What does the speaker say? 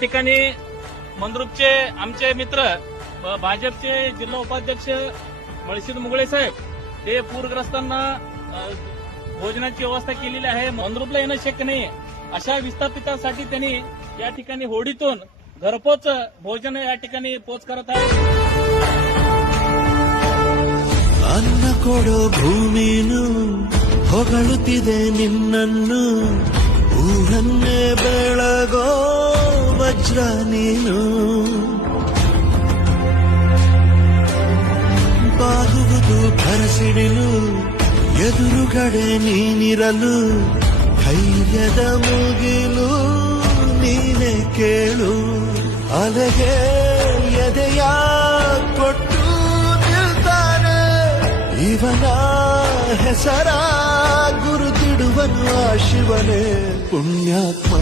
ठिकाणी मंद्रुपचे आमचे मित्र भाजपचे जिल्हा उपाध्यक्ष मळशीद मुगळे साहेब हे पूरग्रस्तांना भोजनाची व्यवस्था केलेली आहे. मंद्रुपला येणं शक्य नाही. अशा विस्थापितांसाठी त्यांनी या ठिकाणी होडीतून घरपोच भोजन या ठिकाणी पोच करत आहे. ಅನ್ನ ಕೊಡೋ ಭೂಮಿನು ಹೊಗಳುತ್ತಿದೆ ನಿನ್ನನ್ನು, ಊರನ್ನೇ ಬೆಳಗೋ ವಜ್ರ ನೀನು. ಬಾಗುವುದು ಭರಸಿಡಿಲು, ಎದುರುಗಡೆ ನೀನಿರಲು, ಧೈರ್ಯದ ಮುಗಿಲು ನೀನೆ ಕೇಳು. ಅಲೆಗೆ ಎದೆಯ ಕೊಟ್ಟು ನಿಲ್ತಾನೆ ಇವನ ಹೆಸರ ಗುರುತಿಡುವನು ಆ ಶಿವನೇ ಪುಣ್ಯಾತ್ಮ.